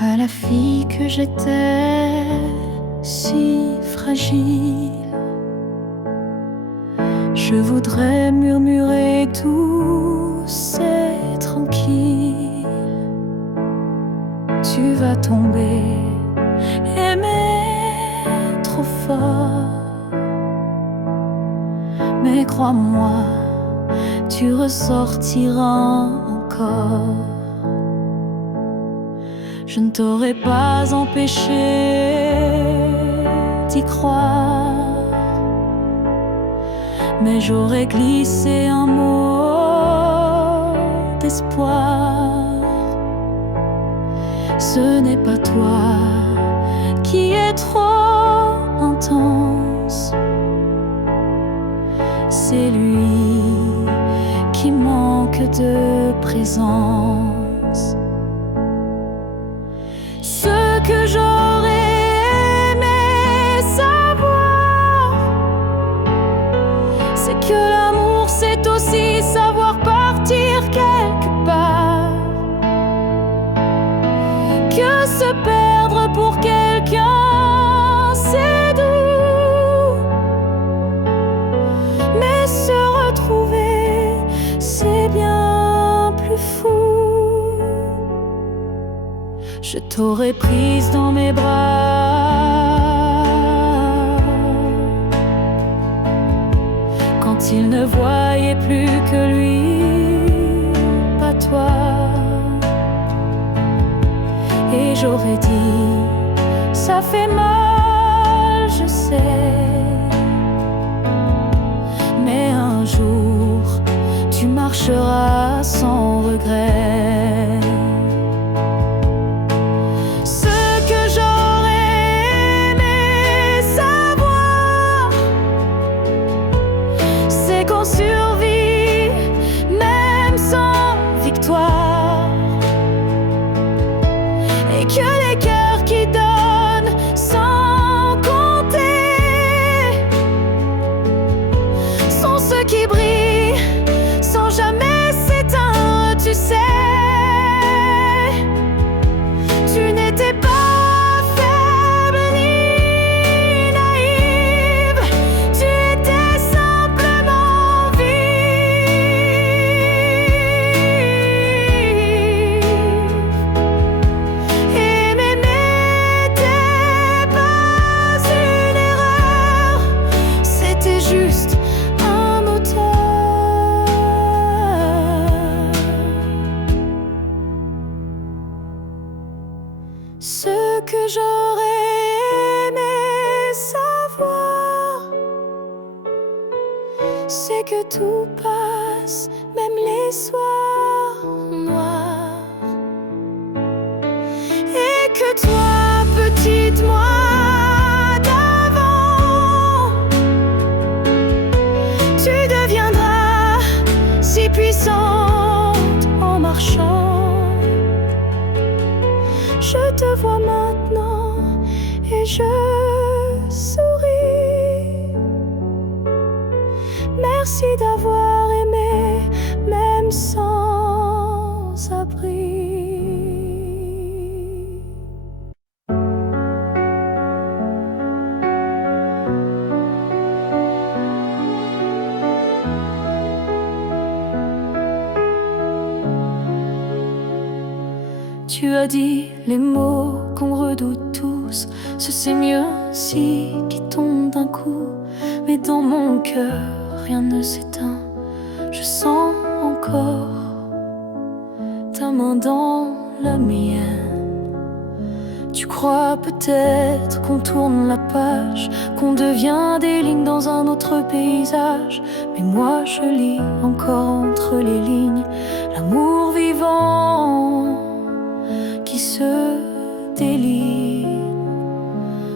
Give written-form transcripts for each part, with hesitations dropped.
à la fille que j'étais, si fragile. Je voudrais murmurer douce et tranquille. Tu vas tomber, aimer trop fort, mais crois-moi, tu ressortiras encore. Je ne t'aurais pas empêché d'y croire, mais j'aurais glissé un mot d'espoir. Ce n'est pas toi qui es trop intense, c'est lui qui manque de présence. Ce que j'aurais aimé savoir, c'est que l'amour c'est aussi savoir partir quelque part, que se perdre pour quelqu'un c'est doux, mais se retrouver c'est bien plus fou. Je t'aurais prise dans mes bras quand il ne voyait plus que lui, pas toi. Et j'aurais dit, ça fait mal, je sais, mais un jour, tu marcheras sans regret. Ce que j'aurais aimé savoir, c'est qu'on survit même sans victoire, et que les cœurs qui donnent sans compter sont ceux qui brillent sans jamais s'éteindre. Tu sais, tu n'étais pas faible ni naïve, tu étais simplement vive. Aimer n'était pas une erreur, c'était juste un moteur. Ce que j'aurais aimé savoir, c'est que tout passe, même les soirs noirs, et que toi, petite moi d'avant, tu deviendras si puissante en marchant. Je te vois maintenant et je souris. Merci d'avoir aimé, même sans abri. Tu as dit les mots qu'on redoute tous, c'est mieux ainsi qui tombe d'un coup. Mais dans mon cœur, rien ne s'éteint. Je sens encore ta main dans la mienne. Tu crois peut-être qu'on tourne la page, qu'on devient des lignes dans un autre paysage. Mais moi je lis encore entre les lignes l'amour vivant qui se délie.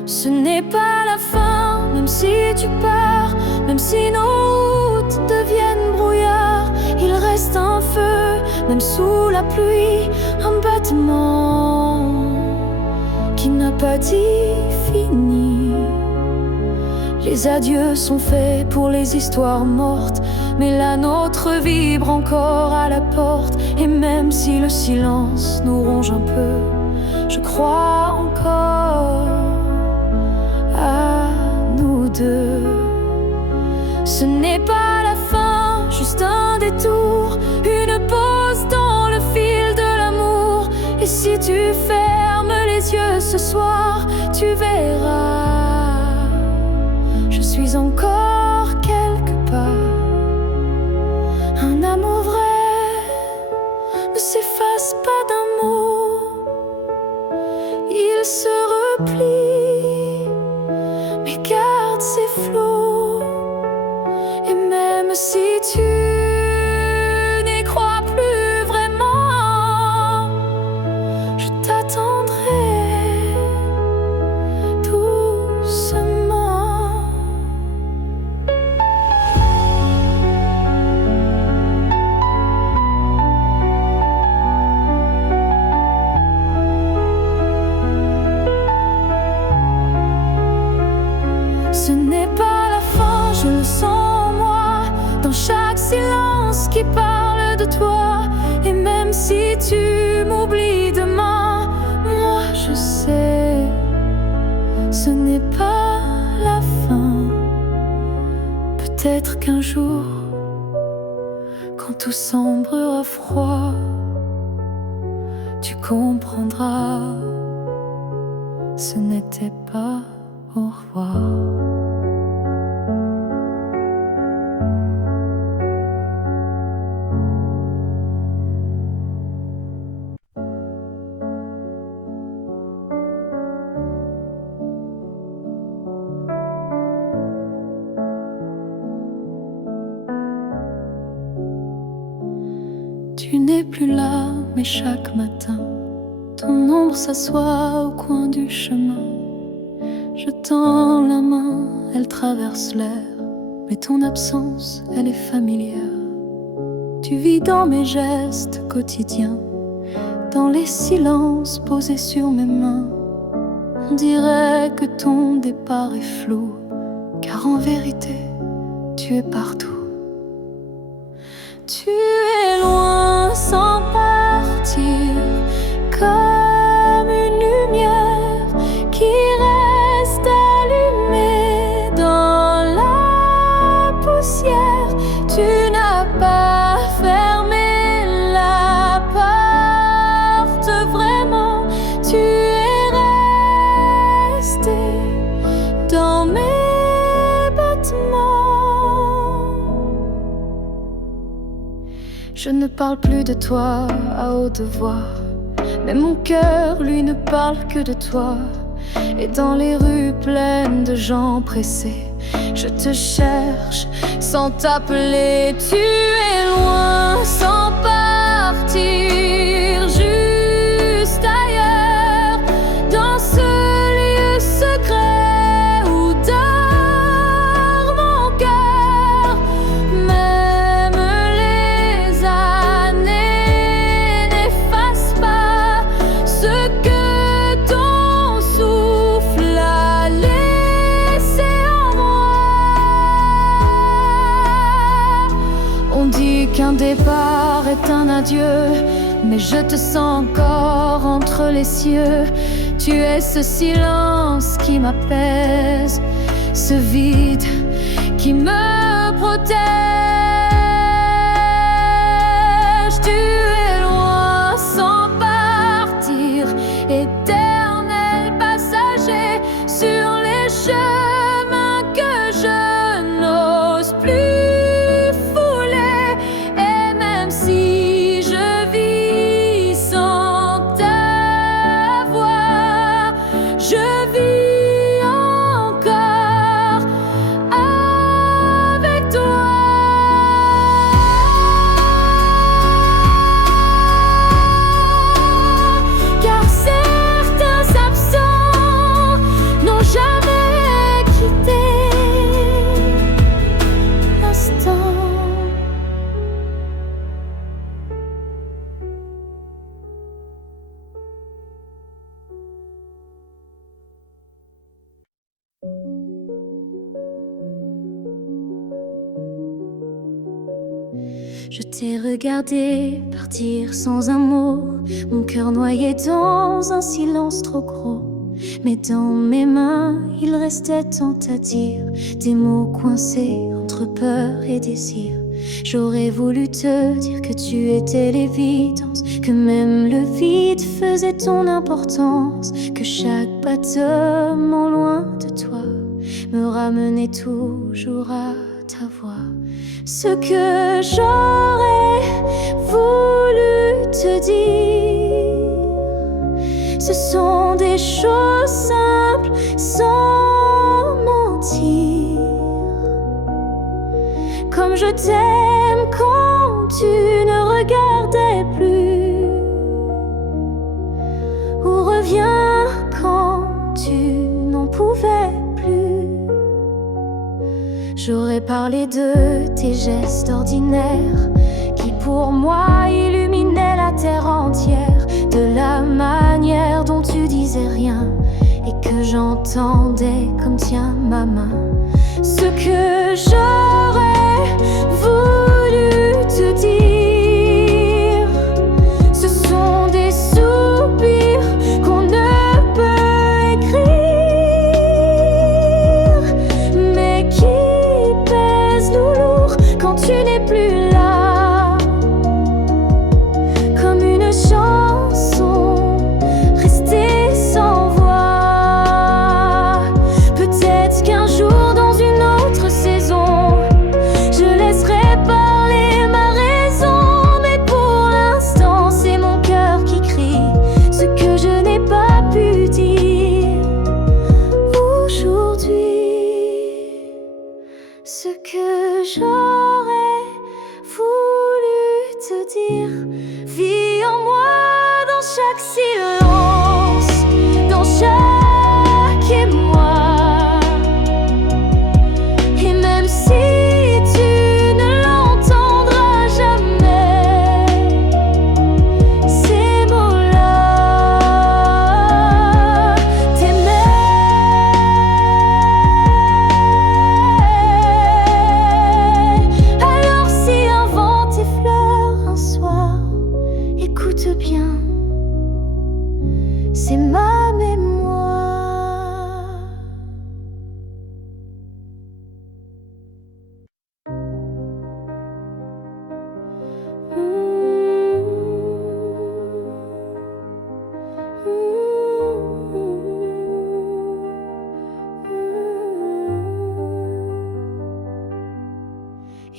Ce n'est pas la fin, même si tu pars, même si nos routes deviennent brouillard. Il reste un feu, même sous la pluie, un battement qui n'a pas dit fini. Les adieux sont faits pour les histoires mortes, mais la nôtre vibre encore à la porte. Et même si le silence nous ronge un peu, je crois encore à nous deux. Ce n'est pas la fin, juste un détour, une pause dans le fil de l'amour. Et si tu fermes les yeux ce soir, tu verras, je suis encore quelque part. Un amour vrai ne s'efface pas d'un mot, il se replie, mais garde ses flots. Et même si tu n'y crois plus vraiment, je t'attendrai doucement. Ce n'est pas la fin, je le sens en moi, dans chaque silence qui parle de toi. Et même si tu m'oublies demain, moi je sais, ce n'est pas la fin. Peut-être qu'un jour, quand tout semblera froid, tu comprendras, ce n'était pas au revoir. Tu n'es plus là, mais chaque matin, ton ombre s'assoit au coin du chemin. Je tends la main, elle traverse l'air, mais ton absence, elle est familière. Tu vis dans mes gestes quotidiens, dans les silences posés sur mes mains. On dirait que ton départ est flou, car en vérité, tu es partout. Tu es loin sans partir, comme une lumière qui reste allumée dans la poussière. Tu n'as pas fermé la porte vraiment, tu es resté dans mes battements. Je ne parle plus de toi à haute voix, mais mon cœur, lui, ne parle que de toi. Et dans les rues pleines de gens pressés, je te cherche sans t'appeler. Tu es loin sans partir, juste ailleurs, dans ce lieu secret où dort mon cœur. Même les années n'effacent pas ce que ton souffle a laissé en moi. On dit qu'un départ est un adieu, mais je te sens encore entre les cieux. Tu es ce silence qui m'apaise, ce vide qui me protège. Tu es loin sans partir, éternel passager sur les chemins que je n'ose plus fouler. Et même si je vis sans ta voix, je vis encore avec toi. Je t'ai regardé partir sans un mot, mon cœur noyé dans un silence trop gros. Mais dans mes mains, il restait tant à dire, des mots coincés entre peur et désir. J'aurais voulu te dire que tu étais l'évidence, que même le vide faisait ton importance, que chaque battement loin de toi me ramenait toujours à ta voix. Ce que j'aurais voulu te dire, ce sont des choses simples, sans mentir. Comme je t'aime quand tu ne regardais plus, ou reviens quand tu n'en pouvais plus. J'aurais parlé de tes gestes ordinaires qui pour moi illuminaient la terre entière, de la manière dont tu disais rien et que j'entendais comme tiens ma main. Ce que j'aurais voulu te dire, ce sont des soupirs qu'on ne peut écrire, mais qui pèsent lourd quand tu n'es plus là, comme une chanson restée sans voix. Peut-être qu'un jour dans une autre saison, je laisserai parler ma raison, mais pour l'instant c'est mon cœur qui crie ce que je n'ai pas pu dire aujourd'hui. Ce que j'aurais voulu te dire vit en moi dans chaque silence, dans chaque émoi. Et même si tu ne l'entendras jamais, ces mots-là t'aimaient. Alors si un vent t'effleure un soir, écoute bien, c'est ma mémoire.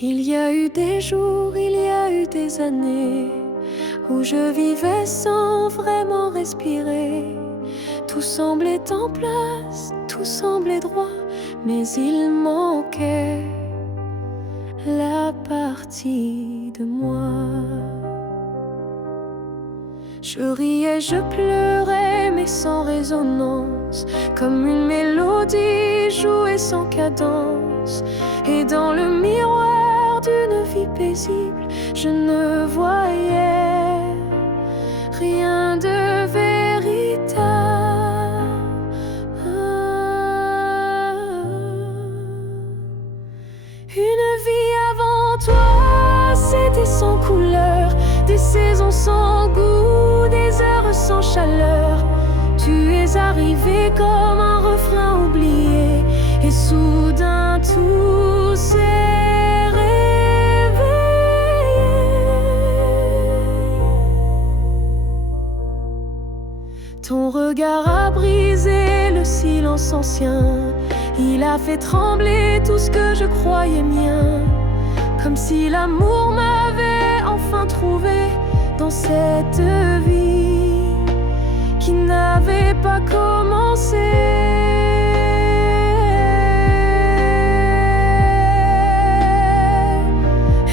Il y a eu des jours, il y a eu des années où je vivais sans vraiment respirer. Tout semblait en place, tout semblait droit, mais il manquait la partie de moi. Je riais, je pleurais, mais sans résonance, comme une mélodie jouée sans cadence. Et dans le miroir d'une vie paisible, je ne voyais rien de véritable. Une vie avant toi, c'était sans couleur, des saisons sans goût, des heures sans chaleur. Tu es arrivé comme un refrain oublié, et soudain tout s'est réveillé. Ton regard a brisé le silence ancien, il a fait trembler tout ce que je croyais mien, comme si l'amour m'avait enfin trouvé dans cette vie qui n'avait pas commencé.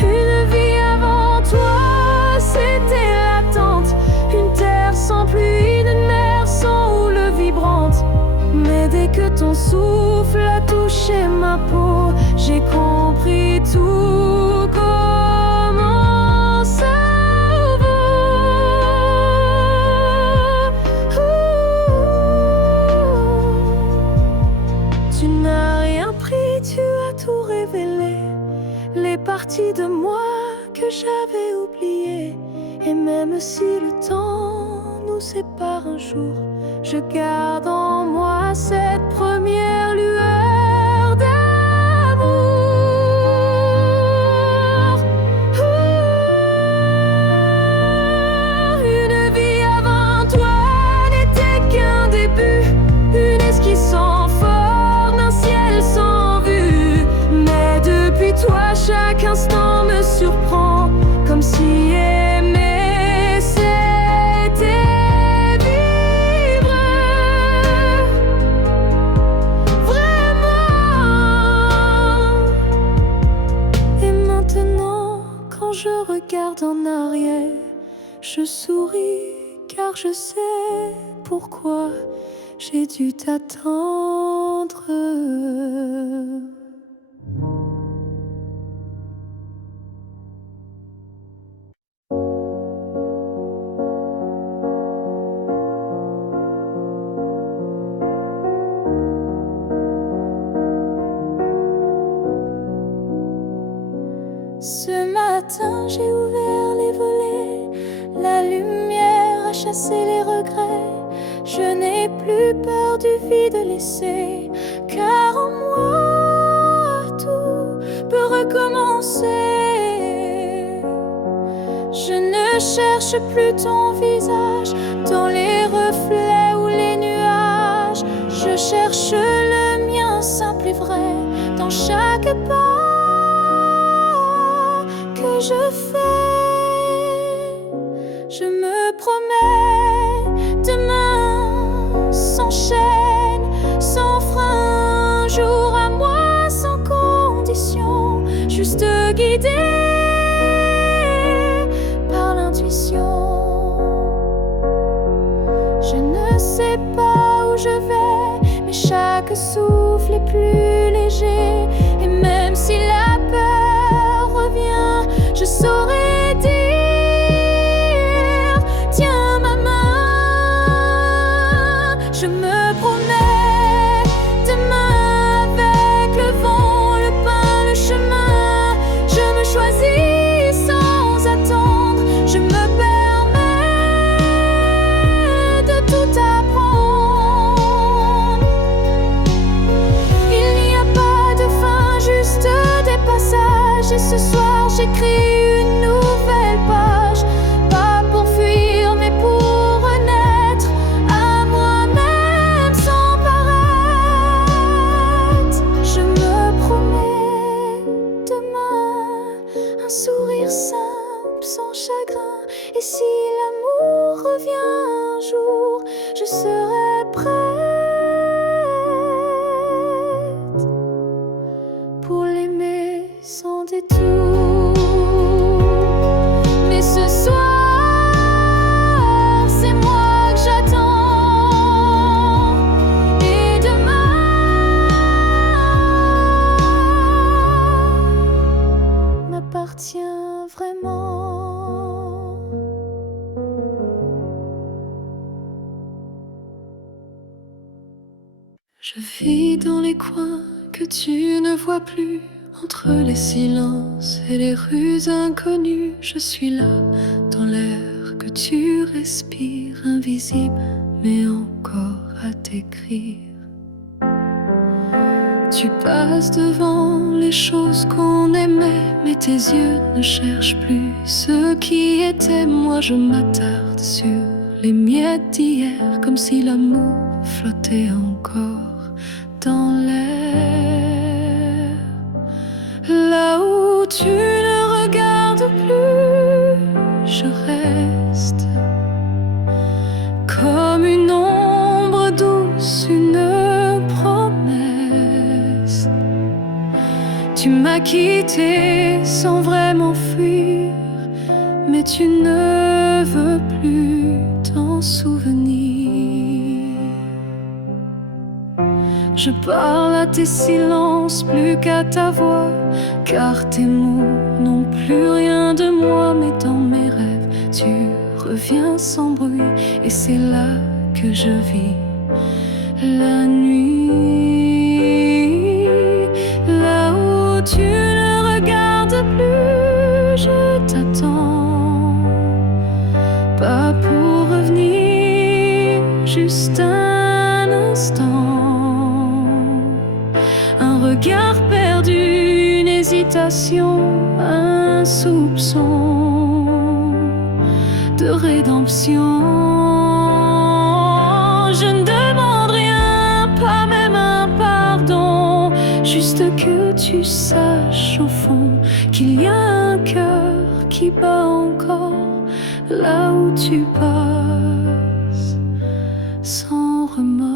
Une vie avant toi, c'était l'attente, une terre sans pluie, une mer sans houle vibrante. Mais dès que ton souffle a touché ma peau, j'ai compris tout comment ça vaut. Tu n'as rien pris, tu as tout révélé, les parties de moi que j'avais oublié. Et même si le temps nous sépare un jour, je garde en moi cette première lueur d'amour. Une vie avant toi n'était qu'un début, une esquisse sans forme, un ciel sans vue. Mais depuis toi, chaque instant me surprend, comme si aimer c'était vivre vraiment. Et maintenant, quand je regarde en arrière, je souris car je sais pourquoi j'ai dû t'attendre. Ce matin, j'ai ouvert les volets, la lumière a chassé les regrets. Je n'ai plus peur du vide laissé, car en moi tout peut recommencer. Je ne cherche plus ton visage dans les reflets ou les nuages. Je cherche le mien simple et vrai dans chaque pas que je fais. Je me promets, demain sans chaîne, sans frein, un jour à moi sans condition, juste guidé par l'intuition. Je ne sais pas où je vais, mais chaque souffle est plus léger. Et même si la peur revient, je saurais dire, tiens ma main. Je me promets, demain avec le vent, le pain, le chemin, je me choisis sans attendre. Je me permets de tout apprendre. Il n'y a pas de fin, juste des passages. Et ce soir j'écris une nouvelle page, pas pour fuir mais pour renaître à moi-même sans paraître. Je me promets, demain un sourire simple sans chagrin. Et si l'amour revient un jour, je serai prête pour l'aimer sans détour. Mais ce soir, c'est moi que j'attends. Et demain m'appartient vraiment. Je vis dans les coins que tu ne vois plus, entre les silences et les rues inconnues. Je suis là, dans l'air que tu respires, invisible mais encore à t'écrire. Tu passes devant les choses qu'on aimait, mais tes yeux ne cherchent plus ce qui était. Moi je m'attarde sur les miettes d'hier, comme si l'amour flottait encore dans l'air. Là où tu ne regardes plus, je reste comme une ombre douce, une promesse. Tu m'as quitté sans vraiment fuir, mais tu ne veux plus t'en souvenir. Je parle à tes silences plus qu'à ta voix, car tes mots n'ont plus rien de moi. Mais dans mes rêves, tu reviens sans bruit, et c'est là que je vis la nuit. Là où tu ne regardes plus, je t'attend, pas pour revenir juste un instant. Un regard perdu, une hésitation, un soupçon de rédemption. Je ne demande rien, pas même un pardon, juste que tu saches au fond qu'il y a un cœur qui bat encore là où tu passes sans remords.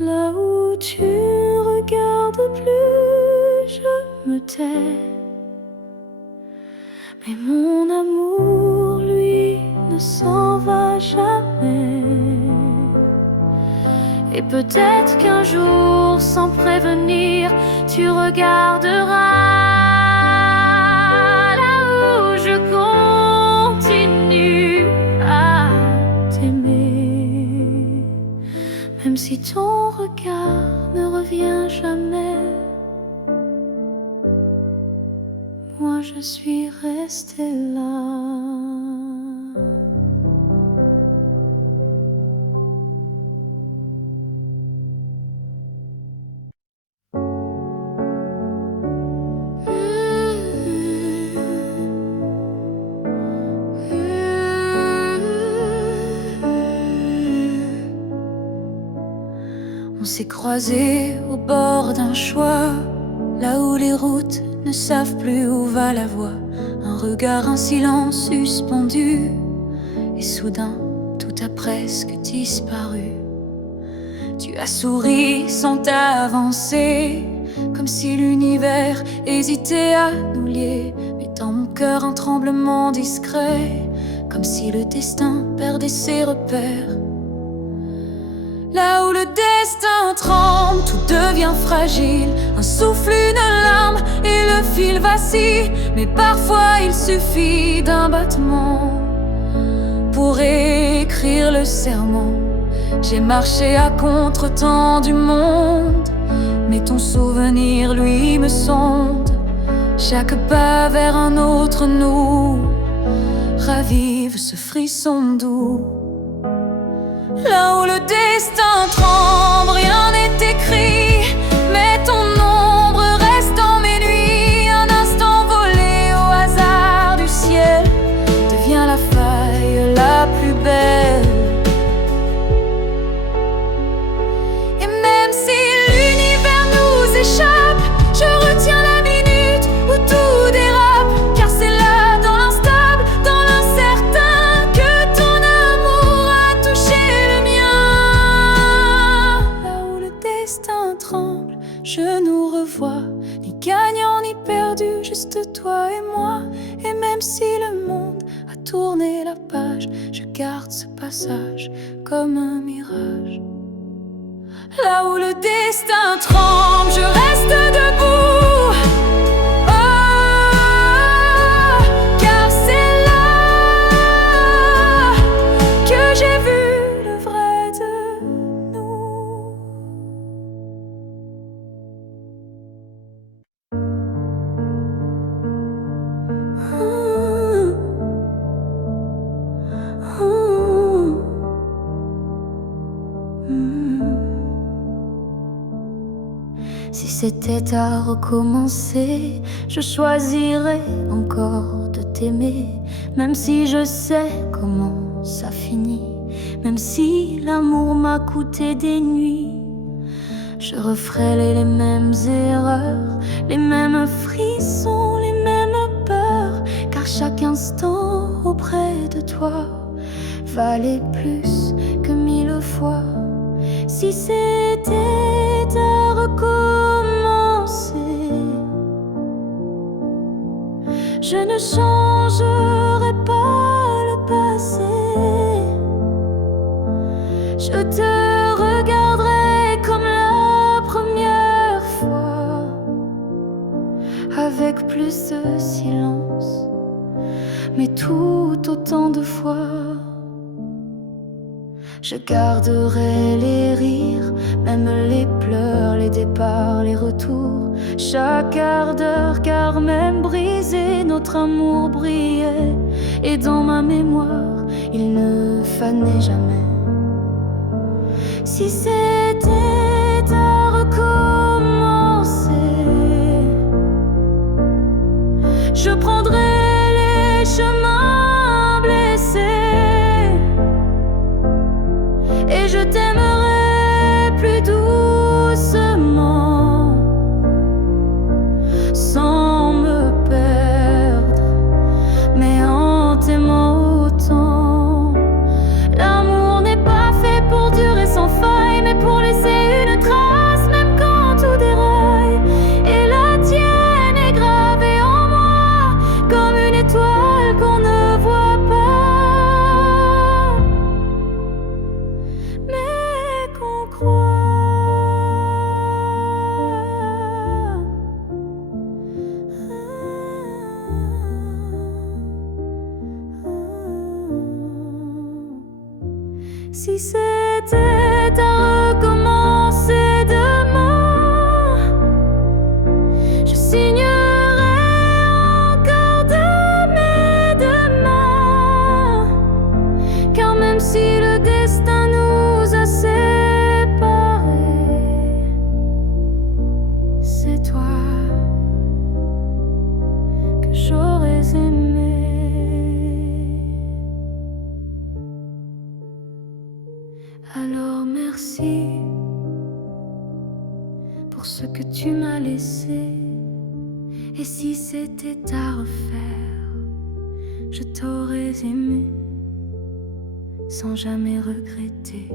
Là où tu regardes plus, je me tais. Mais mon amour, lui, ne s'en va jamais. Et peut-être qu'un jour, sans prévenir, tu regarderas là où je continue à t'aimer. Même si ton regard ne revient jamais, moi je suis restée là. On s'est croisés au bord d'un choix, là où les routes ne savent plus où va la voie. Un regard, un silence suspendu, et soudain tout a presque disparu. Tu as souri sans t'avancer, comme si l'univers hésitait à nous lier. Mais dans mon cœur un tremblement discret, comme si le destin perdait ses repères. Là où le destin tremble, tout devient fragile. Un souffle, une larme et le fil vacille. Mais parfois il suffit d'un battement pour écrire le serment. J'ai marché à contre-temps du monde, mais ton souvenir, lui, me sonde. Chaque pas vers un autre nous ravive ce frisson doux. Là où le destin tremble, rien n'est écrit, mais ton ombre reste dans mes nuits. Un instant volé au hasard du ciel devient la faille la plus belle. Et même si l'univers nous échappe, je retiens la minute où tout dérape. Car c'est là, dans l'instable, dans l'incertain, que ton amour a touché le mien. Là où le destin tremble, je nous revois, ni gagnant ni perdu, juste toi et moi. Et même si le monde a tourné la page, je garde ce passage comme un mirage. Là où le destin tremble, je reste debout. Oh, car c'est là que j'ai vu le vrai de nous. Si c'était à recommencer, je choisirais encore de t'aimer. Même si je sais comment ça finit, même si l'amour m'a coûté des nuits, je referais les mêmes erreurs, les mêmes frissons, les mêmes peurs. Car chaque instant auprès de toi valait plus que 1000 fois. Si c'était à recommencer, je ne changerai pas le passé. Je te regarderai comme la première fois, avec plus de silence, mais tout autant de fois. Je garderai les rires, même les pleurs, les départs, les retours, chaque quart d'heure, car même brisé, notre amour brillait. Et dans ma mémoire, il ne fanait jamais. Si c'était à recommencer, je prendrais les chemins blessés, et je t'aimerai plus doucement, sans me perdre, mais en t'aimant autant. L'amour n'est pas fait pour durer sans faille, mais pour laisser une trace, même quand tout déraille. Et la tienne est gravée en moi, comme une étoile qu'on ne voit pas, mais qu'on croit. Si c'était à recommencer demain, je signerais encore de mes deux mains, car même si le destin nous a séparés, c'est toi que j'aurais aimé. Alors merci pour ce que tu m'as laissé. Et si c'était à refaire, je t'aurais aimé sans jamais regretter.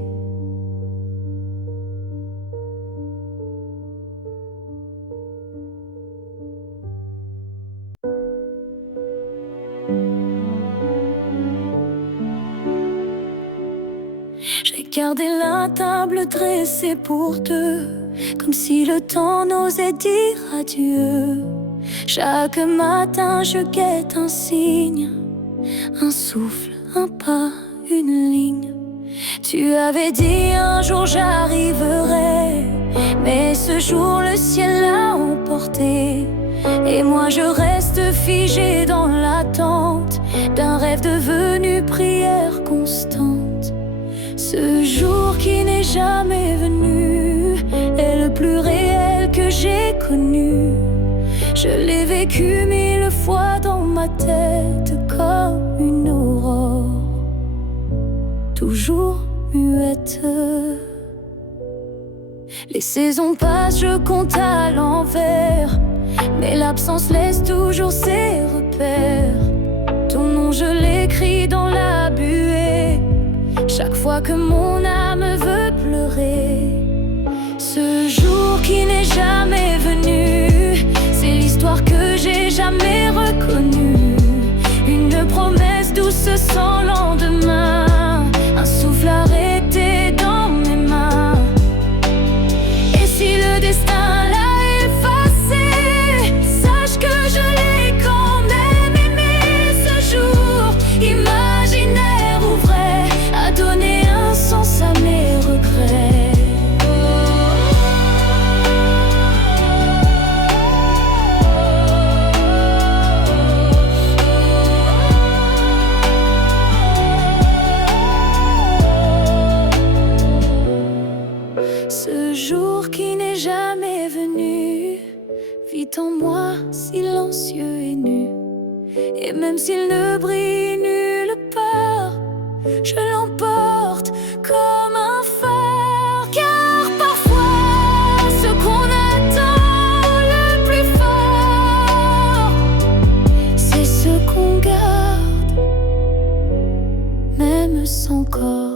J'ai gardé la table dressée pour deux, comme si le temps n'osait dire adieu. Chaque matin je guette un signe, un souffle, un pas, une ligne. Tu avais dit un jour j'arriverai, mais ce jour le ciel l'a emporté. Et moi je reste figée dans l'attente d'un rêve devenu prière constante. Ce jour qui n'est jamais venu est le plus réel que j'ai connu. Je l'ai vécu 1000 fois dans ma tête comme une aurore, toujours muette. Les saisons passent, je compte à l'envers, mais l'absence laisse toujours ses repères. Ton nom je l'écris dans la buée, chaque fois que mon âme veut pleurer. Ce jour qui n'est jamais venu, c'est l'histoire que j'ai jamais reconnue. Une promesse douce sans lendemain, un souffle arrêté dans mes mains. Et si le destin l'a effacé, sache que je l'ai quand même aimé. Ce jour imaginaire ou vrai a donné un sens à mes regrets. Ce jour qui n'est jamais venu vit en moi silencieux et nu. Et même s'il ne brille nulle part, je l'emporte comme un phare. Car parfois ce qu'on attend le plus fort, c'est ce qu'on garde, même sans corps.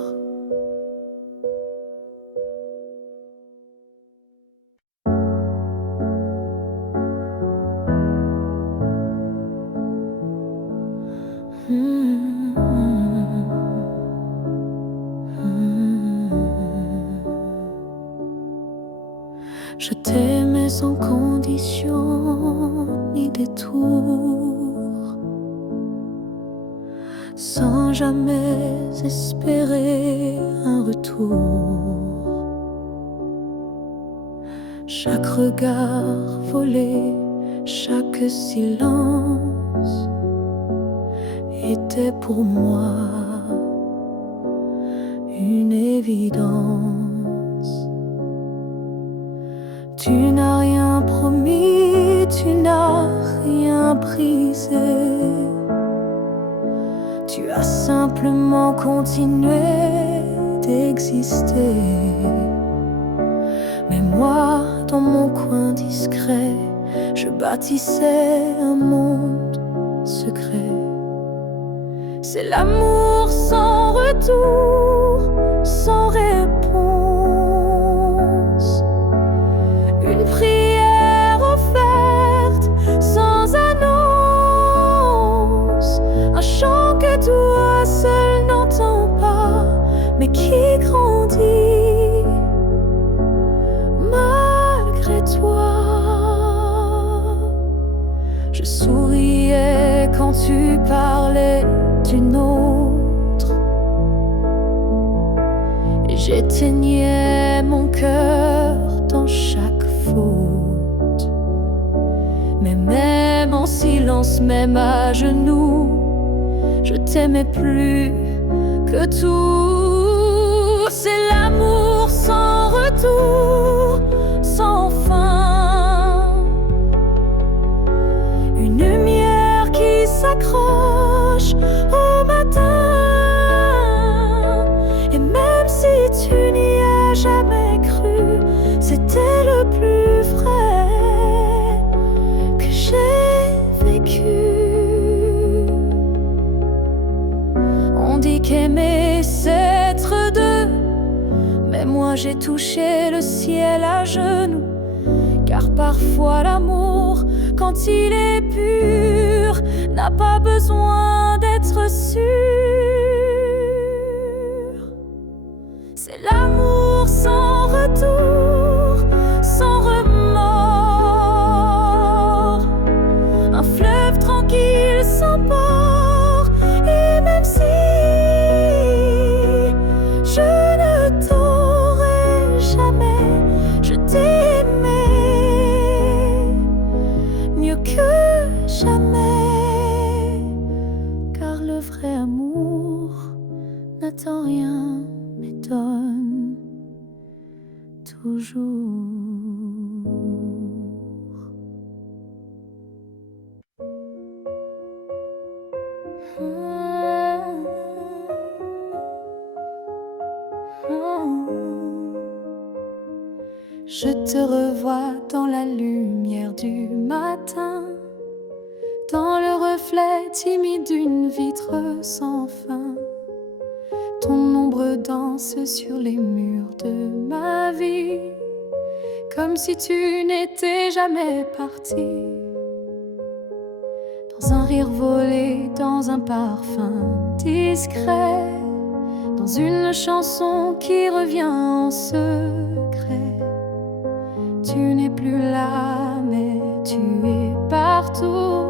Je t'aimais sans condition ni détour, sans jamais espérer un retour. Chaque regard volé, chaque silence était pour moi une évidence. Tu n'as rien promis, tu n'as rien brisé. Tu as simplement continué d'exister. Mais moi, dans mon coin discret, je bâtissais un monde secret. C'est l'amour sans retour, sans réponse. Une prière offerte sans annonce. Un chant que toi seul n'entends pas, mais qui grandit malgré toi. Je souriais quand tu parlais d'une autre, et j'éteignais mon cœur dans chaque faute. Mais même en silence, même à genoux, je t'aimais plus que tout. C'est l'amour sans retour, sans fin. Une lumière qui s'accroche au matin. Et même si tu n'y as jamais cru, c'était le plus vrai que j'ai vécu. On dit qu'aimer c'est être deux, mais moi j'ai touché le ciel à genoux. Car parfois l'amour, quand il est pur, n'a pas besoin d'être sûr. C'est l'amour sans retour, sans remords. Un fleuve tranquille sans port. Et même si je ne t'aurai jamais, je t'ai aimé mieux que jamais. Car le vrai amour n'attend rien, mais donne toujours. Je te revois dans la lumière du matin, dans le reflet timide d'une vitre sans fin. Ton ombre danse sur les murs de ma vie, comme si tu n'étais jamais parti. Dans un rire volé, dans un parfum discret, dans une chanson qui revient en secret. Tu n'es plus là, mais tu es partout,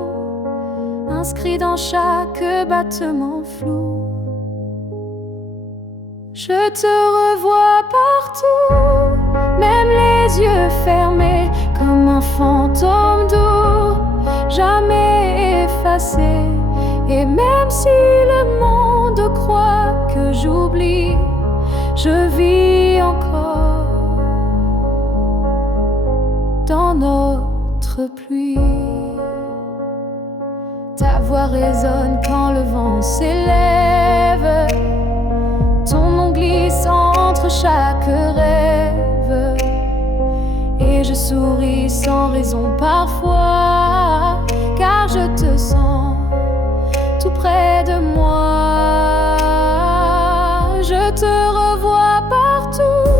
inscrit dans chaque battement flou. Je te revois partout, même les yeux fermés, comme un fantôme doux, jamais effacé. Et même si le monde croit que j'oublie, je vis encore dans notre pluie. Ta voix résonne quand le vent s'élève, ton nom glisse entre chaque rêve. Et je souris sans raison parfois, car je te sens tout près de moi. Je te revois partout,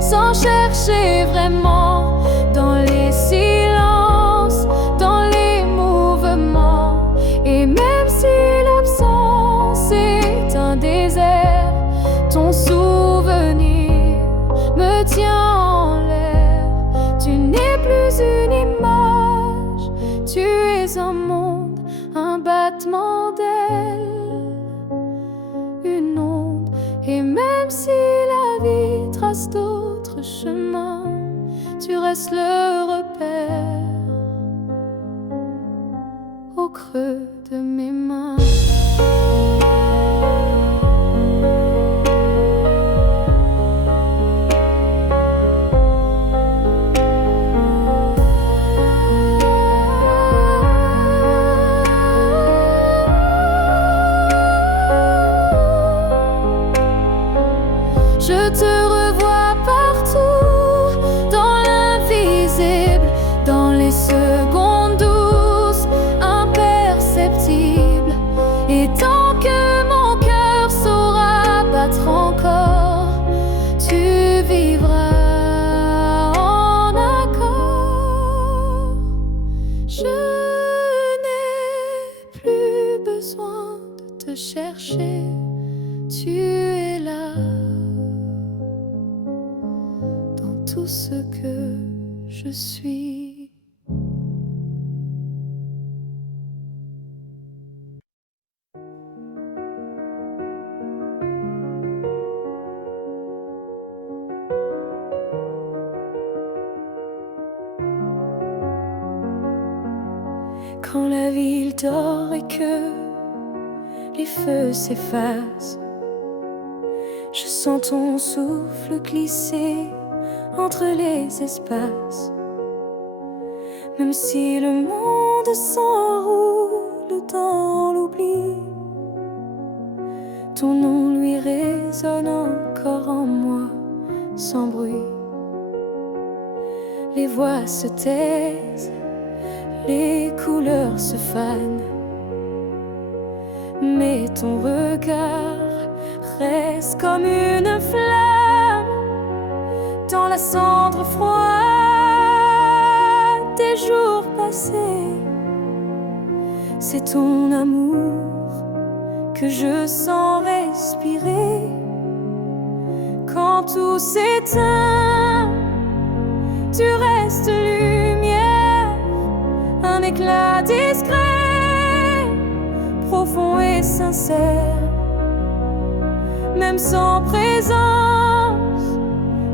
sans chercher vraiment, dans les silences, dans les mouvements. Et même si l'absence est un désert, ton souvenir me tient en l'air. Même si la vie trace d'autres chemins, tu restes le repère au creux de mes mains. Je te revois partout, dans l'invisible, dans les secondes douces, imperceptibles. Et tant que mon cœur saura battre encore, tu vivras en accord. Je n'ai plus besoin de te chercher, tu es là. Tout ce que je suis. Quand la ville dort et que les feux s'effacent, je sens ton souffle glisser entre les espaces. Même si le monde s'enroule dans l'oubli, ton nom lui résonne encore en moi sans bruit. Les voix se taisent, les couleurs se fanent, mais ton regard reste comme une flamme dans la cendre froide des jours passés. C'est ton amour que je sens respirer. Quand tout s'éteint, tu restes lumière, un éclat discret, profond et sincère. Même sans présence,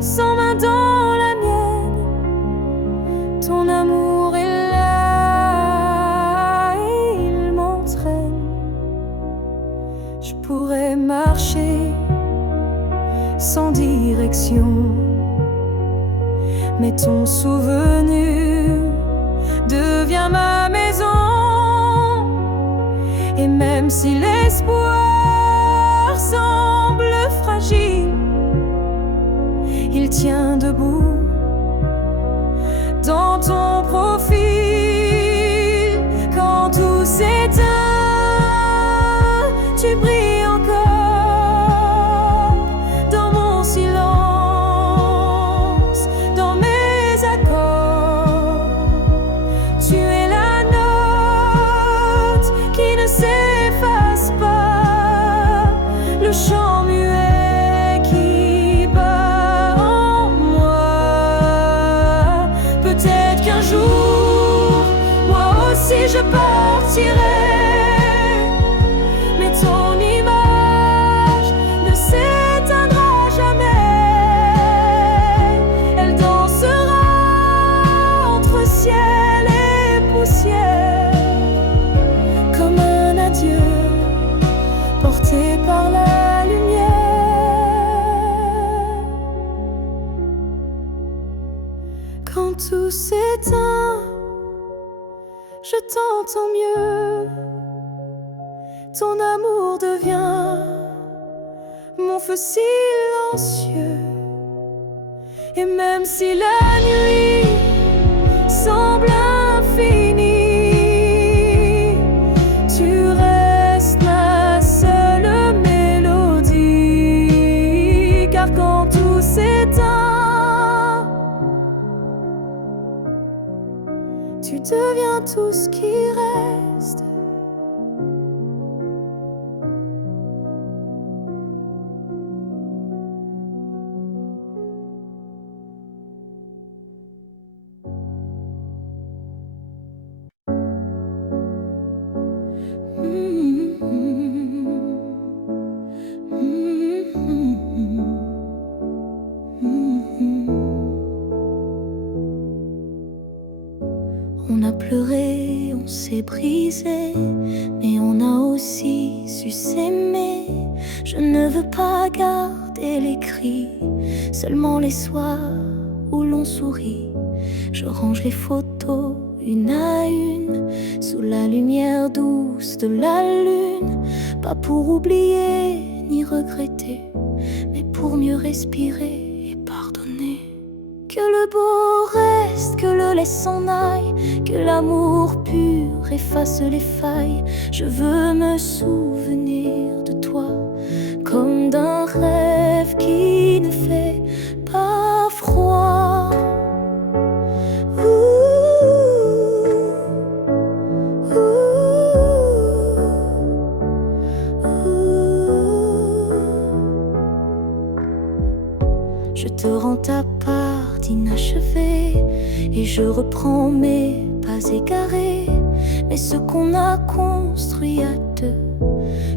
sans main dans la mienne, ton amour est là et il m'entraîne. Je pourrais marcher sans direction, mais ton souvenir devient ma maison. Et même si l'espoir semble fragile, il tient debout dans ton profil. Quand tout s'éteint, tu brilles encore dans mon silence, dans mes accords. Tu es la note qui ne s'efface pas, le chant muet qui bat en moi. Peut-être qu'un jour, moi aussi je partirai, mais ton image ne s'éteindra jamais. Elle dansera entre ciel et poussière, comme un adieu porté par la lumière. Quand tout s'éteint, je t'entends mieux. Ton amour devient mon feu silencieux. Et même si la nuit semble infinie, tu restes ma seule mélodie. Car quand tout s'éteint, tu deviens tout ce qui reste. Mm-hmm. Mm-hmm. brisé, mais on a aussi su s'aimer. Je ne veux pas garder les cris, seulement les soirs où l'on sourit. Je range les photos une à une, sous la lumière douce de la lune. Pas pour oublier ni regretter, mais pour mieux respirer et pardonner. Que le beau reste, que le laisse s'en aille, que l'amour pur efface les failles. Je veux me souvenir de toi comme d'un rêve qui ne fait pas froid. Je te rends ta part d'inachevé et je reprends mes pas égarés. Mais ce qu'on a construit à deux,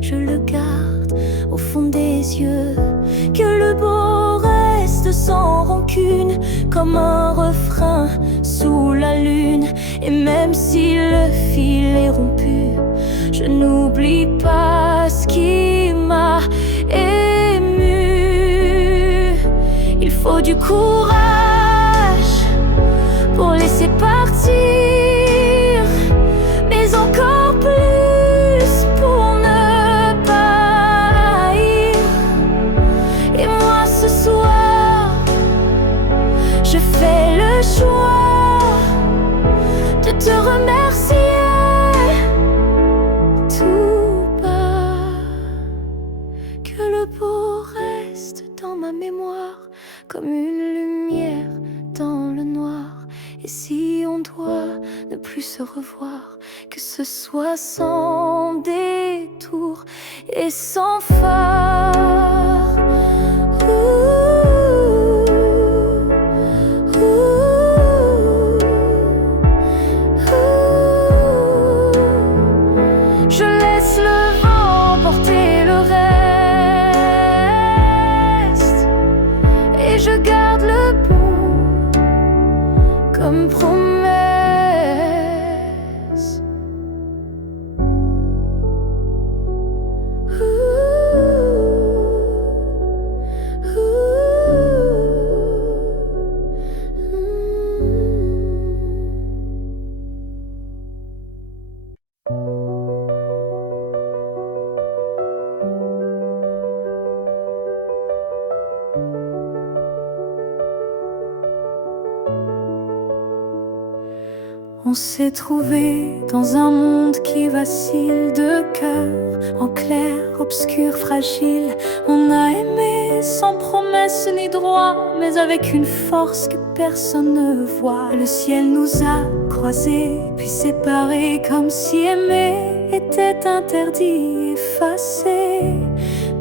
je le garde au fond des yeux. Que le beau reste sans rancune, comme un refrain sous la lune. Et même si le fil est rompu, je n'oublie pas ce qui m'a ému. Il faut du courage pour laisser partir, mais encore plus pour ne pas haïr. Et moi ce soir, je fais le choix de te remercier tout bas. Que le beau reste dans ma mémoire comme une lumière dans le noir. Et si on doit ne plus se revoir, que ce soit sans détour et sans phare. Je laisse le vent porter le reste, et je garde le bon comme promesse. On s'est trouvé dans un monde qui vacille, de cœur en clair, obscur, fragile. On a aimé sans promesse ni droit, mais avec une force que personne ne voit. Le ciel nous a croisés, puis séparés, comme si aimer était interdit, effacé.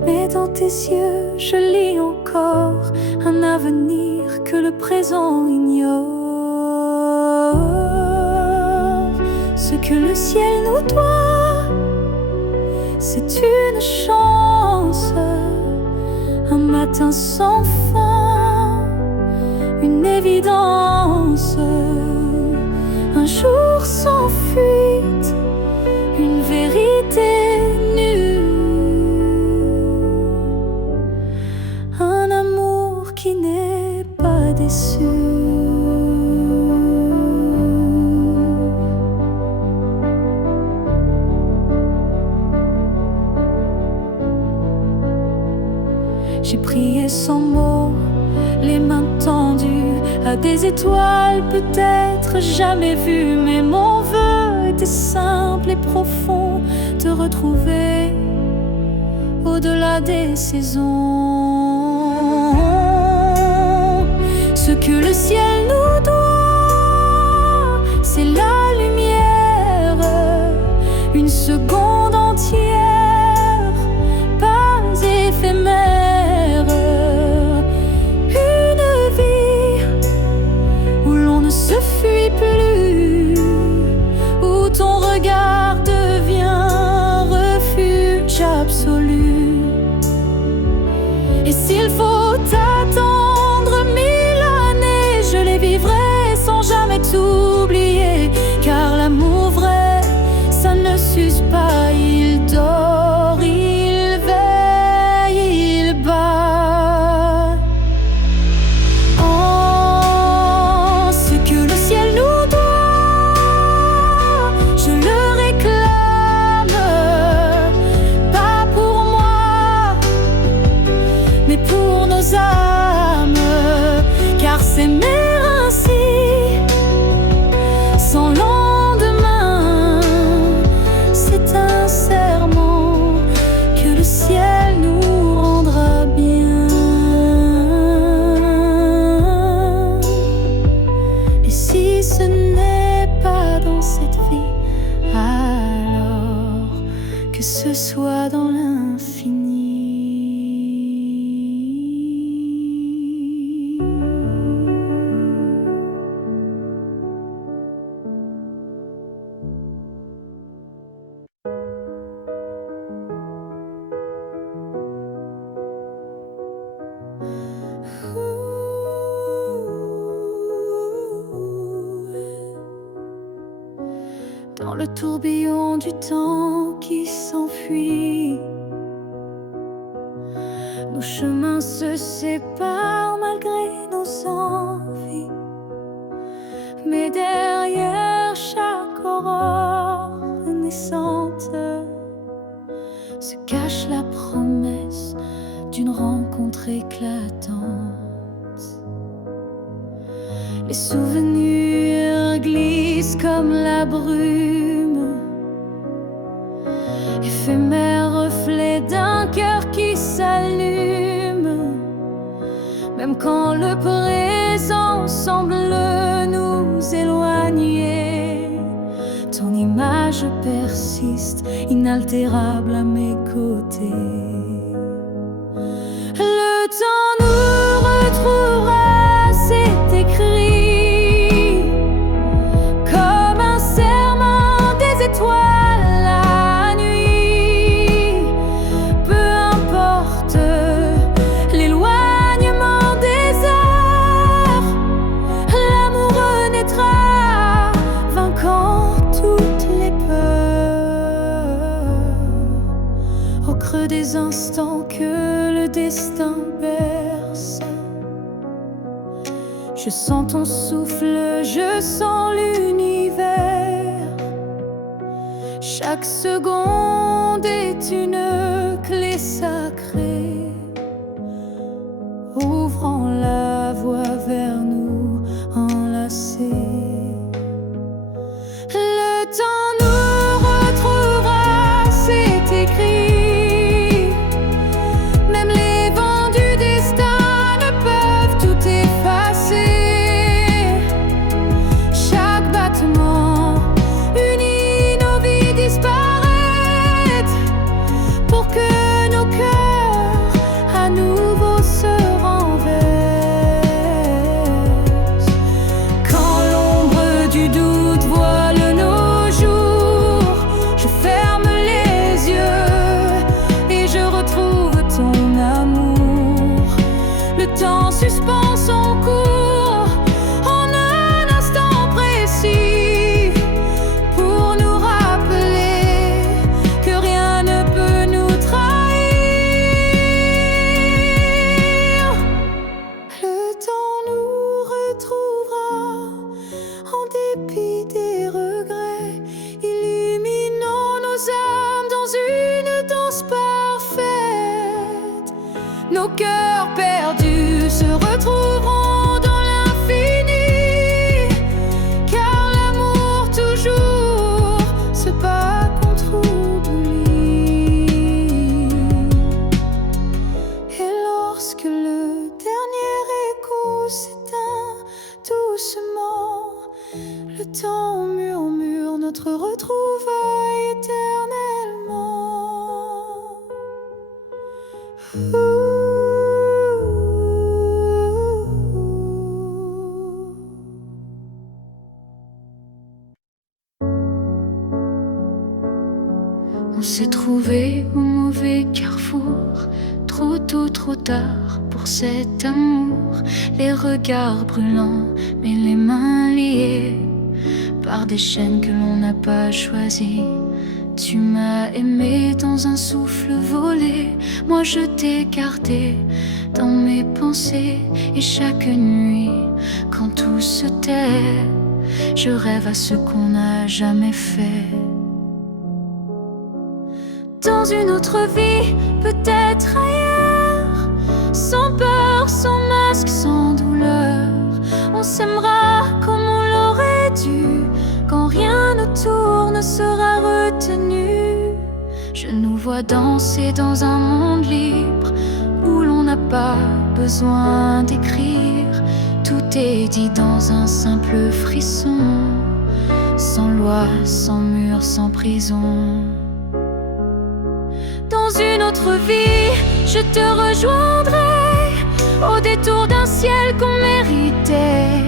Mais dans tes yeux, je lis encore un avenir que le présent ignore. Ce que le ciel nous doit, c'est une chance, un matin sans fin, une évidence, un jour sans fuite, une vérité nue, un amour qui n'est pas déçu. J'ai prié sans mots, les mains tendues à des étoiles peut-être jamais vues. Mais mon vœu était simple et profond, te retrouver au-delà des saisons. Ce que le ciel nous doit, c'est la lumière, une seconde entière, pas éphémère. Se fuit plus, où ton regard devient refuge absolu. Et s'il faut attendre 1000 années, je les vivrai sans jamais t'oublier. Car l'amour vrai pour nos âmes, car s'aimer ainsi, sans lendemain, c'est un serment que le ciel nous rendra bien. Et si ce n'est pas dans cette vie, alors que ce soit dans l'infini. Dans le tourbillon du temps qui s'enfuit, nos chemins se séparent malgré nos envies. Mais derrière chaque aurore naissante se cache la promesse d'une rencontre éclatante. Les souvenirs glissent comme la brume, éphémère reflet d'un cœur qui s'allume. Même quand le présent semble nous éloigner, ton image persiste, inaltérable à mes côtés. Le temps nous retrouvera, c'est écrit, comme un serment des étoiles la nuit. Peu importe l'éloignement des heures, l'amour renaîtra, vainquant toutes les peurs. Au creux des instants que le destin berce, je sens ton souffle, je sens l'univers. Chaque seconde est une clé sacrée, ouvrant la voie vers nous enlacés. Le temps nous retrouvera, c'est écrit. Même les vents du destin ne peuvent tout effacer. Chaque battement unit nos vies disparaître, pour que nos cœurs à nouveau se renversent. Quand l'ombre du doute voile nos jours, je ferme les yeux et je retrouve ton amour. Le temps suspend son cours en un instant précis, pour nous rappeler que rien ne peut nous trahir. Le temps nous retrouvera en dépit des regrets, illuminant nos âmes dans une danse parfaite. Nos cœurs perdus se retrouveront dans l'infini, car l'amour toujours se bat contre oubli. Et lorsque le dernier écho s'éteint doucement, le temps murmure notre retrouvaille éternellement. On s'est trouvé au mauvais carrefour, trop tôt, trop tard pour cet amour. Les regards brûlants, mais les mains liées par des chaînes que l'on n'a pas choisies. Tu m'as aimé dans un souffle volé, moi je t'ai gardé dans mes pensées. Et chaque nuit, quand tout se tait, je rêve à ce qu'on n'a jamais fait. Dans une autre vie, peut-être ailleurs, sans s'aimera comme on l'aurait dû, quand rien autour ne sera retenu. Je nous vois danser dans un monde libre, où l'on n'a pas besoin d'écrire. Tout est dit dans un simple frisson, sans loi, sans mur, sans prison. Dans une autre vie, je te rejoindrai au détour d'un ciel qu'on méritait.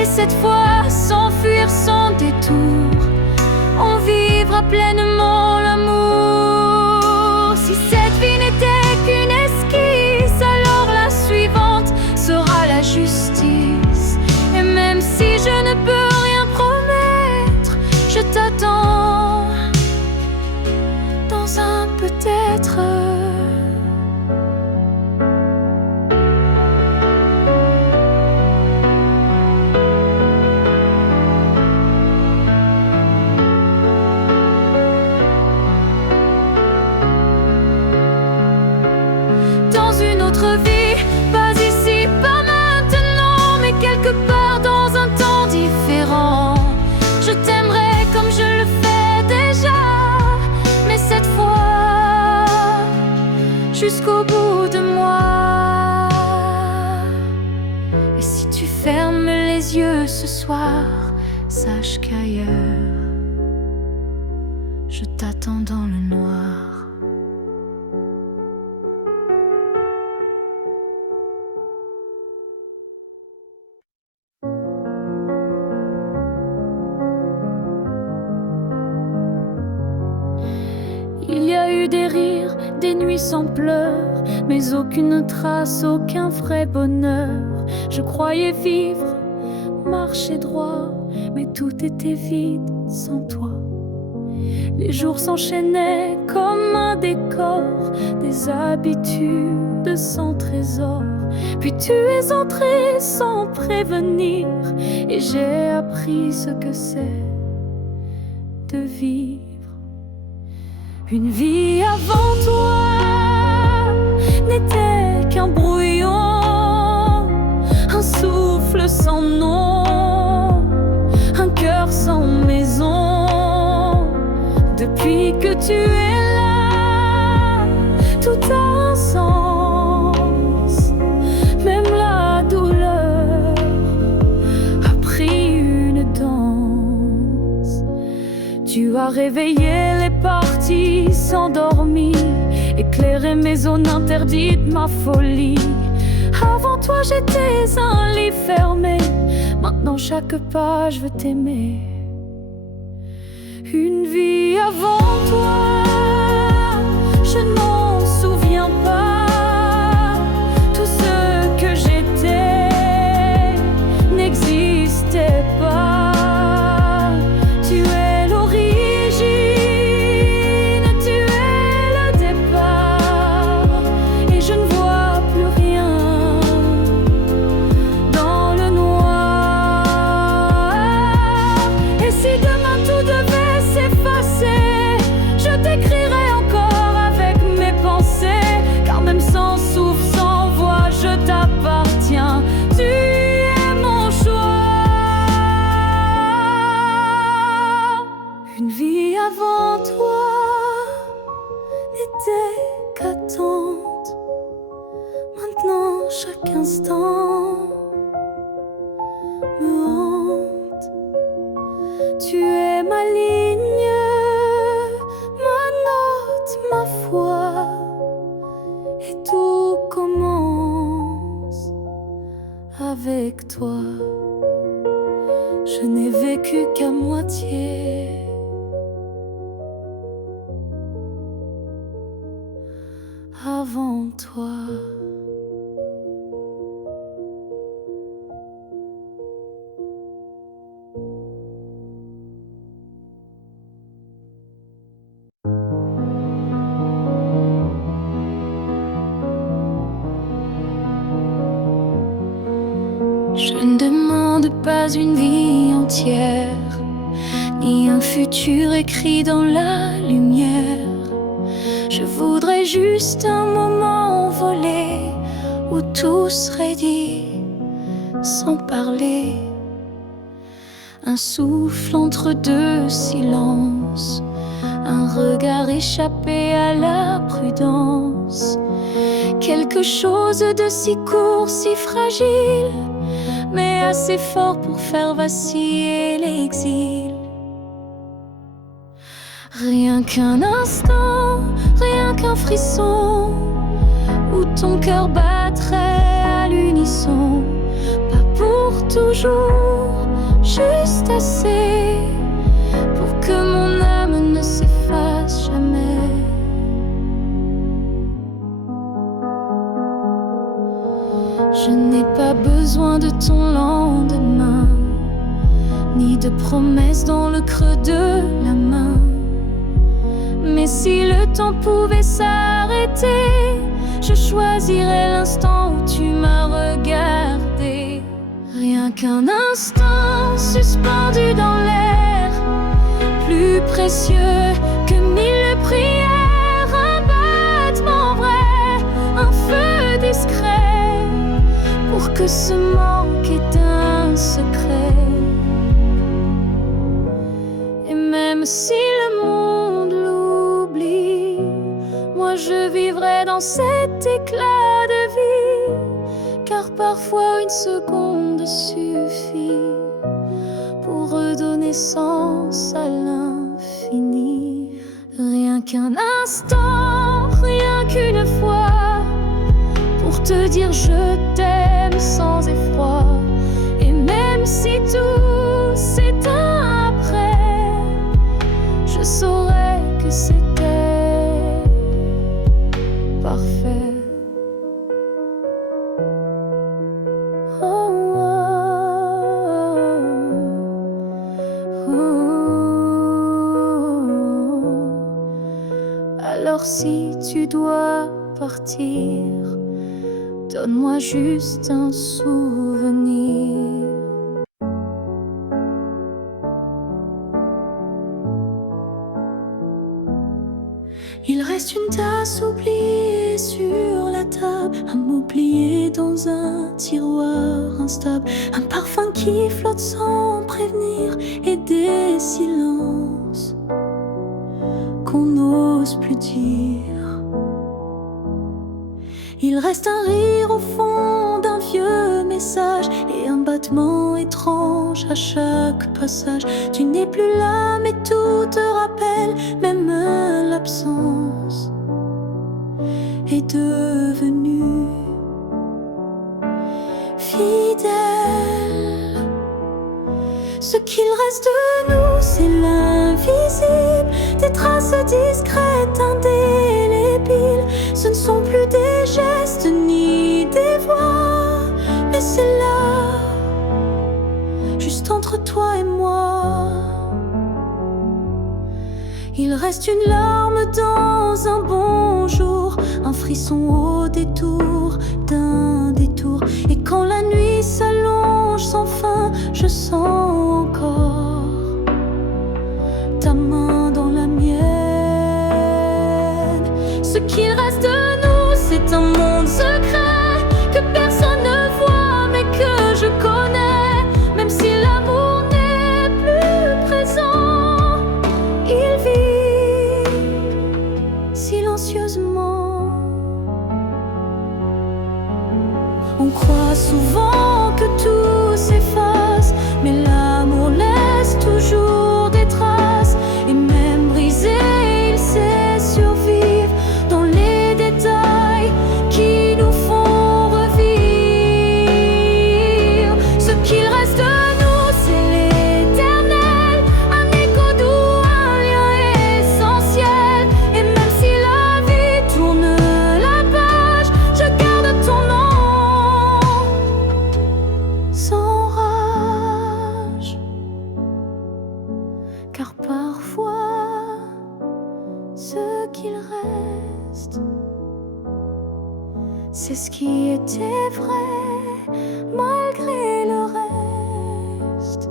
Et cette fois, sans fuir, sans détour, on vivra pleinement l'amour. Si cette vie n'était qu'une esquisse, alors la suivante sera la justice. Et même si je ne peux rien promettre, je t'attends dans un peut-être. Dans une autre vie, pas ici, pas maintenant, mais quelque part dans un temps différent. Je t'aimerai comme je le fais déjà, mais cette fois jusqu'au bout de moi. Et si tu fermes les yeux ce soir, sache qu'ailleurs je t'attends dans le noir. Il y a eu des rires, des nuits sans pleurs, mais aucune trace, aucun vrai bonheur. Je croyais vivre, marcher droit, mais tout était vide sans toi. Les jours s'enchaînaient comme un décor, des habitudes sans trésor. Puis tu es entré sans prévenir, et j'ai appris ce que c'est de vivre. Une vie avant toi n'était qu'un brouillon, un souffle sans nom, un cœur sans maison. Depuis que tu es là, tout a un sens. Même la douleur a pris une danse. Tu as réveillé les parties s'endormir, éclairer mes zones interdites, ma folie. Avant toi j'étais un lit fermé, maintenant chaque page veut t'aimer. Une vie avant toi, je ne m'en souviens pas. Tout ce que j'étais n'existait pas. Tu es l'origine, tu es le départ, et je ne vois plus rien dans le noir. Et si demain tout devait s'effacer, je t'écrirai encore avec mes pensées, car même sans souffle, sans voix, je t'appartiens. Tu es mon choix. Une vie avant toi n'était qu'attente. Maintenant chaque instant me hante. Tu es ma ligne, ma note, ma foi, et tout commence avec toi. Je n'ai vécu qu'à moitié. Avant toi. Je ne demande pas une vie entière, ni un futur écrit dans la lumière. Je voudrais juste un moment envolé où tout serait dit, sans parler. Un souffle entre deux silences, un regard échappé à la prudence. Quelque chose de si court, si fragile, mais assez fort pour faire vaciller l'exil. Rien qu'un instant, rien qu'un frisson, où ton cœur battrait à l'unisson. Pas pour toujours, juste assez pour que mon âme ne s'efface jamais. Je n'ai pas besoin de ton lendemain, ni de promesses dans le creux de la main. Mais si le temps pouvait s'arrêter, je choisirais l'instant où tu m'as regardé. Rien qu'un instant suspendu dans l'air, plus précieux que 1000 prières. Un battement vrai, un feu discret, pour que ce manque ait un secret. Et même si le monde l'oublie, moi je vivrai dans cet éclat de vie. Car parfois une seconde suffit pour redonner sens à l'infini. Rien qu'un instant, rien qu'une fois, pour te dire je t'aime sans effroi. Et même si tout s'éteint après, je saurais que c'était parfait. Alors si tu dois partir, donne-moi juste un souvenir. Il reste une tasse oubliée sur la table, un mot plié dans un tiroir instable, un parfum qui flotte sans prévenir, et des silences qu'on n'ose plus dire. Il reste un rire au fond d'un vieux message, et un battement étrange à chaque passage. Tu n'es plus là mais tout te rappelle, même l'absence est devenue fidèle. Ce qu'il reste de nous, c'est l'invisible, des traces discrètes, indélébiles. Ce ne sont plus des gestes ni des voix, mais c'est là, juste entre toi et moi. Il reste une larme dans un bonjour, un frisson au détour d'un détour. Et quand la nuit s'allonge sans fin, je sens encore ta main dans la mienne. Ce qu'il reste de nous, c'est un monde secret que personne ne voit mais que je connais. Même si l'amour n'est plus présent, il vit silencieusement. On croit souvent que tout s'efface, mais l'amour laisse toujours des traces. Et même brisé, il sait survivre dans les détails qui nous font revivre. Ce qu'il reste de nous, c'est l'éternel, un écho doux, un lien essentiel. Et même si la vie tourne la page, je garde ton nom sans rage. Car parfois, ce qu'il reste, c'est ce qui était vrai malgré le reste.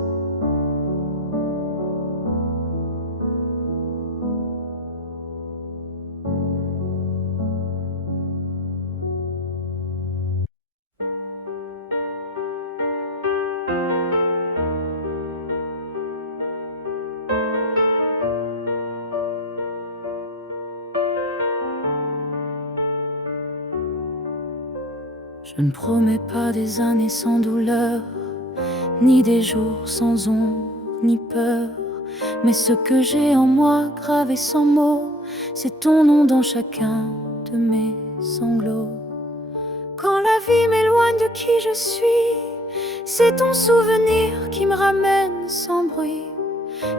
Je ne promets pas des années sans douleur, ni des jours sans ombre, ni peur. Mais ce que j'ai en moi, gravé sans mots, c'est ton nom dans chacun de mes sanglots. Quand la vie m'éloigne de qui je suis, c'est ton souvenir qui me ramène sans bruit.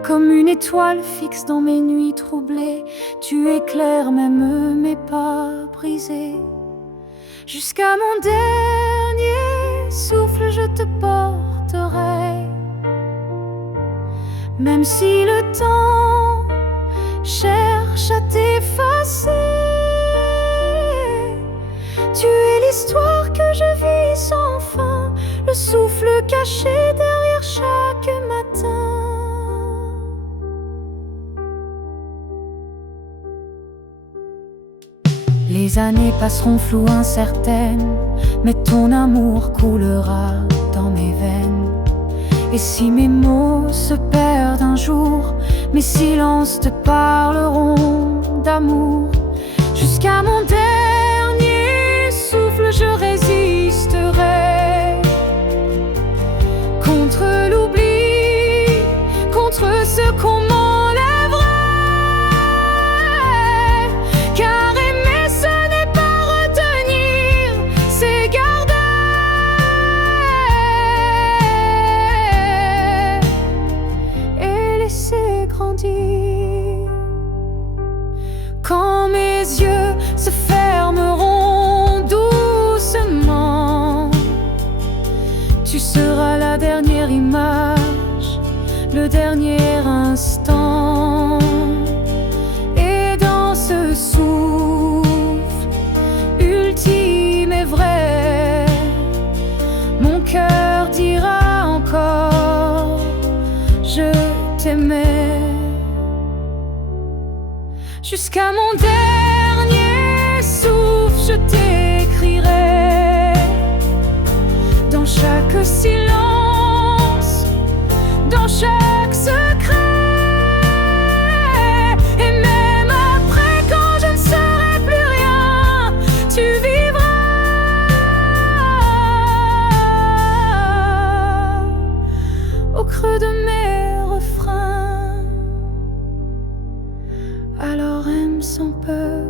Comme une étoile fixe dans mes nuits troublées, tu éclaires même mes pas brisés. Jusqu'à mon dernier souffle, je te porterai. Même si le temps cherche à t'effacer, tu es l'histoire que je vis sans fin, le souffle caché derrière chaque matin. Les années passeront floues, incertaines, mais ton amour coulera dans mes veines. Et si mes mots se perdent un jour, mes silences te parleront d'amour. Jusqu'à mon dernier souffle, je résisterai contre l'oubli, contre ce qu'on m'enlèverait. Car aimer, ce n'est pas retenir, c'est garder et laisser grandir. Quand mes yeux se fermeront doucement, tu seras la dernière image, le dernier instant. Et dans ce souffle ultime et vrai, mon cœur dira encore: je t'aimais. Jusqu'à mon dernier souffle, je t'écrirai dans chaque silence, dans chaque secret. Et même après, quand je ne serai plus rien, tu vivras au creux de mes refrains. Alors aime sans peur,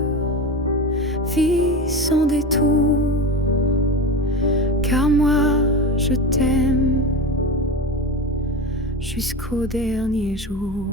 vis sans détour, car moi je t'aime jusqu'au dernier jour.